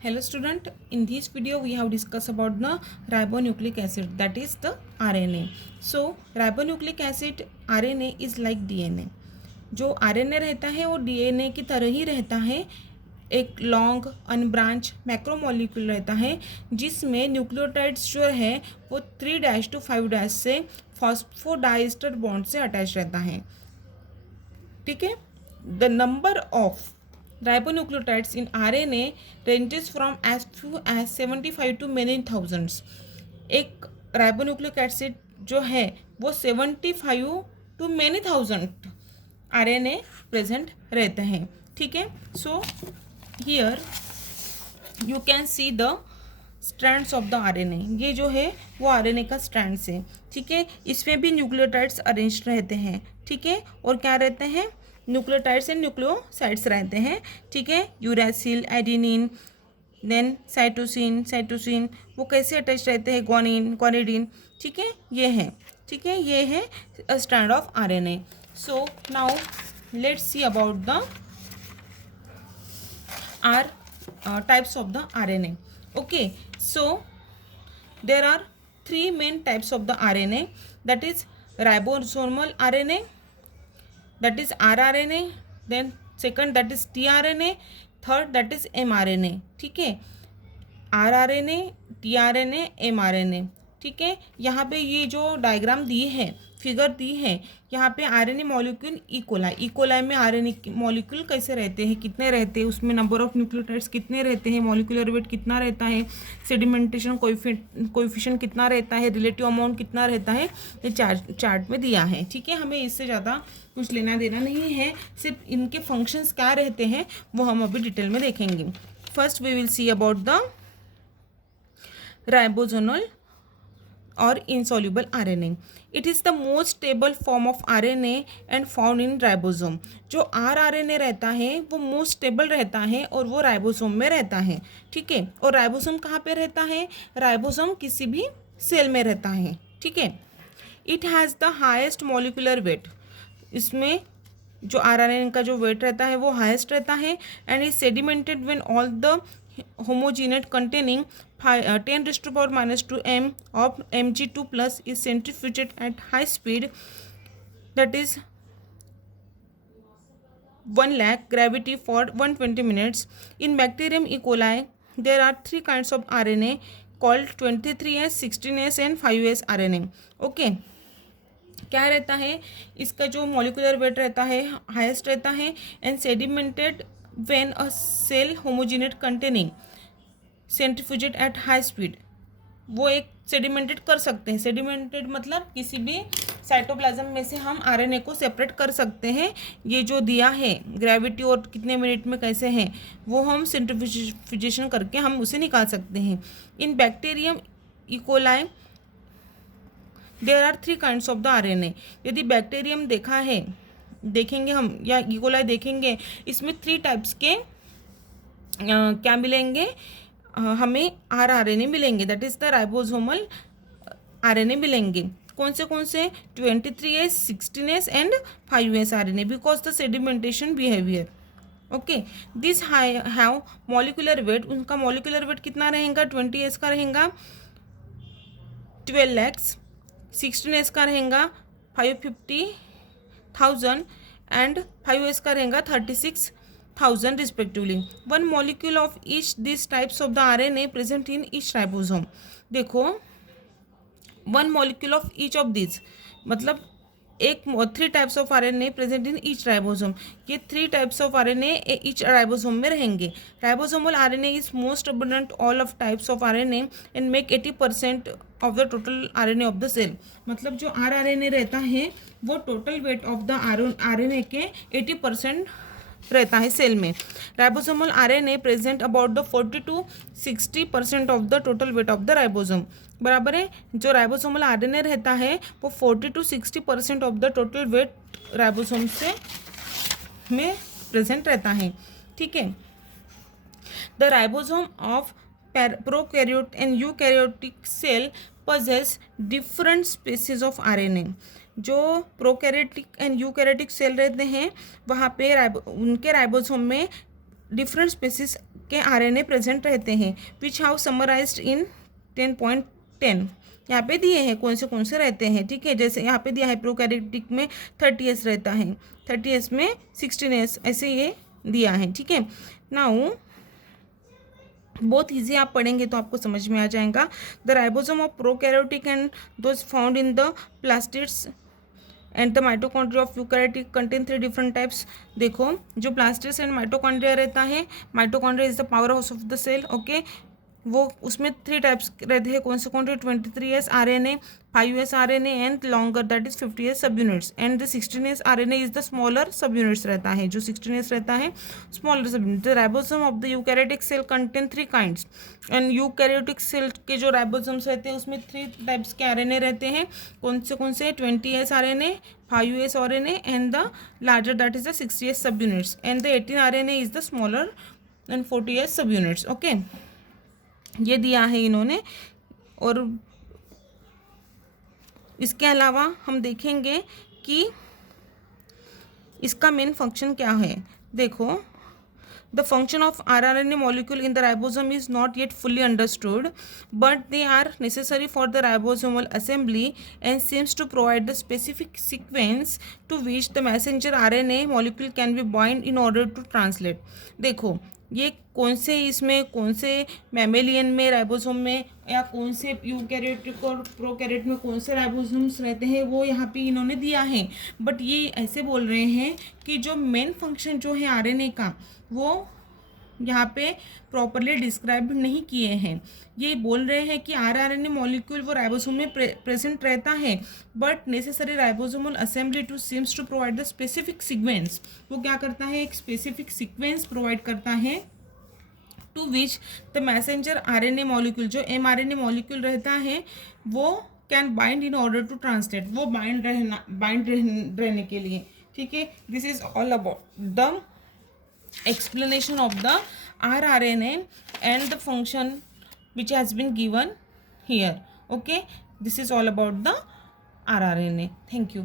Hello student, in this video we have discussed about the ribonucleic acid, that is the RNA. So ribonucleic acid RNA is like DNA. जो RNA रहता है वो DNA की तरह ही रहता है, एक लॉन्ग अनब्रांच मैक्रोमोलिक्यूल रहता है जिसमें न्यूक्लियोटाइड्स जो है वो 3' to 5' से फॉस्फोडाइस्टर बॉन्ड से अटैच रहता है. ठीक है. The number of ribonucleotides in RNA ranges from as few as 75 to many thousands. एक राइबोन्यूक्लिक एसिड जो है वो 75 to many thousand RNA present रहते हैं. ठीक है. So here you can see the strands of the RNA. ये जो है वो RNA का स्ट्रैंड्स है. ठीक है. इसमें भी न्यूक्लियोटाइड्स अरेंज रहते हैं. ठीक है. और क्या रहते हैं? न्यूक्लियोटाइड्स एंड न्यूक्लियोसाइड्स रहते हैं. ठीक है. यूरासिल, एडिनिन, देन साइटोसिन वो कैसे अटैच रहते हैं? ग्वानिडीन. ठीक है. ये है. ठीक है. ये है strand of RNA. So now let's see about the types of the RNA. Okay, so there are three main types of the RNA, that is ribosomal RNA, that is rRNA, then second that is tRNA, third that is mRNA. ठीक है. rRNA, tRNA, mRNA. ठीक है. यहाँ पे ये जो diagram दी है, figure दी है, यहाँ पे RNA मॉलिक्यूल इकोलाई में RNA मॉलिक्यूल कैसे रहते हैं, कितने रहते हैं, उसमें नंबर ऑफ न्यूक्लियोटाइड्स कितने रहते हैं, मॉलिक्यूलर वेट कितना रहता है, सेडिमेंटेशन कोएफिशिएंट कितना रहता है, रिलेटिव अमाउंट कितना रहता है, ये चार्ट में दिया है. ठीक है. हमें इससे ज़्यादा कुछ लेना देना नहीं है, सिर्फ इनके फंक्शंस क्या रहते हैं वो हम अभी डिटेल में देखेंगे. First we will see about the ribosomal और insoluble RNA. It is the most stable form of RNA and found in ribosome. जो rRNA रहता है वो मोस्ट स्टेबल रहता है और वो राइबोसोम में रहता है. ठीक है. और राइबोसोम कहाँ पे रहता है? राइबोसोम किसी भी सेल में रहता है. ठीक है. It has the highest molecular weight. इसमें जो RNA का जो वेट रहता है वो हाइस्ट रहता है and is sedimented when all the homogenate containing 10⁻⁻² m of Mg2 plus is centrifuged at high speed, that is 1 lakh gravity for 120 minutes. In bacterium E. coli there are three kinds of RNA called 23S, 16S and 5S RNA. Okay. क्या रहता है? इसका जो molecular weight रहता है highest रहता है and sedimented when a cell homogenate containing centrifuged at high speed. वो एक सेडिमेंटेड कर सकते हैं. सेडिमेंटेड मतलब किसी भी साइटोप्लाज्म में से हम RNA को सेपरेट कर सकते हैं. ये जो दिया है ग्रेविटी और कितने मिनट में कैसे हैं वो हम सेंट्रीफ्यूजेशन करके हम उसे निकाल सकते हैं. In bacterium E coli there are three kinds of the RNA. यदि बैक्टीरियम देखेंगे हम या इकोलाई देखेंगे, इसमें 3 टाइप्स के क्या मिलेंगे हमें? rRNA मिलेंगे, that is the ribosomal RNA मिलेंगे. कौन से 23S, 16S and 5S RNA because the sedimentation behaviour. Okay. This have molecular weight. उनका मॉलिकुलर वेट कितना रहेगा? 20S का रहेगा 12 lakhs, 16S का रहेगा 550,000 एंड 5S का रहेगा 36,000 respectively. One molecule of each this types of the RNA present in each ribosome. देखो, one molecule of each of this मतलब एक 3 types of RNA present in each ribosome. ये 3 types of RNA each ribosome में रहेंगे. Ribosomal RNA is most abundant all of types of RNA and make 80% of the total RNA of the cell. मतलब जो rRNA रहता है वो total weight of the RNA के 80% रहता है सेल में. Ribosomal RNA present about the 40 to 60% of the total weight of the ribosome. बराबर है. जो राइबोसोमल RNA रहता है वो 40 to 60% of the total weight ribosome से में प्रेजेंट रहता है. ठीक है. The ribosome of prokaryote and eukaryotic cell possess different species of RNA. जो प्रोकैरियोटिक एंड यूकैरियोटिक सेल रहते हैं वहाँ पे उनके राइबोसोम में डिफरेंट स्पीसीज के आरएनए प्रेजेंट रहते हैं विच हैव समराइज्ड इन 10.10। यहाँ पे दिए हैं कौन से रहते हैं, ठीक है। जैसे यहाँ पे दिया है प्रोकैरियोटिक में 30S रहता है, 30S में 16S, ऐसे ये दिया है, ठीक है। नाउ बहुत ईजी आप पढ़ेंगे तो आपको समझ में आ जाएगा। The ribosome of prokaryotic and those found in the plastids and the mitochondria of eukaryotic contain 3 different types. देखो जो प्लास्टिड्स एंड माइटोकॉन्ड्रिया रहता है, mitochondria is the powerhouse of the cell, okay. वो उसमें 3 टाइप्स रहते हैं, कौन से 23S RNA, 5S RNA and longer that is 50S subunits, and the 16S RNA is the smaller subunits रहता है, जो 16S रहता है smaller subunit. The ribosome of the eukaryotic cell contain 3 kinds, and eukaryotic cell के जो ribosomes रहते हैं उसमें 3 टाइप्स के RNA रहते हैं, कौन से 20S RNA, 5S RNA and the larger that is the 60S सब units, and the 18 RNA is the smaller and 40S सब यूनिट्स, ओके। ये दिया है इन्होंने। और इसके अलावा हम देखेंगे कि इसका मेन फंक्शन क्या है। देखो the function of rRNA molecule in the ribosome is not yet fully understood, but they are necessary for the ribosomal assembly and seems to provide the specific sequence to which the messenger RNA molecule can be bound in order to translate। देखो ये कौन से mammalian में ribosome में या कौन से eukaryotic और प्रोकैरियोट में कौन से राइबोसोम्स रहते हैं वो यहाँ पे इन्होंने दिया है, बट ये ऐसे बोल रहे हैं कि जो मेन फंक्शन जो है आरएनए का वो यहाँ पे प्रॉपरली डिस्क्राइब नहीं किए हैं। ये बोल रहे हैं कि rRNA मॉलिक्यूल वो राइबोसोम में प्रेजेंट रहता है, but necessary ribosomal assembly to seems to provide the specific sequence, वो क्या करता है, एक स्पेसिफिक सीक्वेंस प्रोवाइड करता है to which the messenger RNA molecule, जो mRNA मॉलिक्यूल रहता है वो can bind in order to translate, वो बाइंड रहने के लिए, ठीक है। This is all about the explanation of the rRNA and the function which has been given here, okay. This is all about the rRNA. Thank you.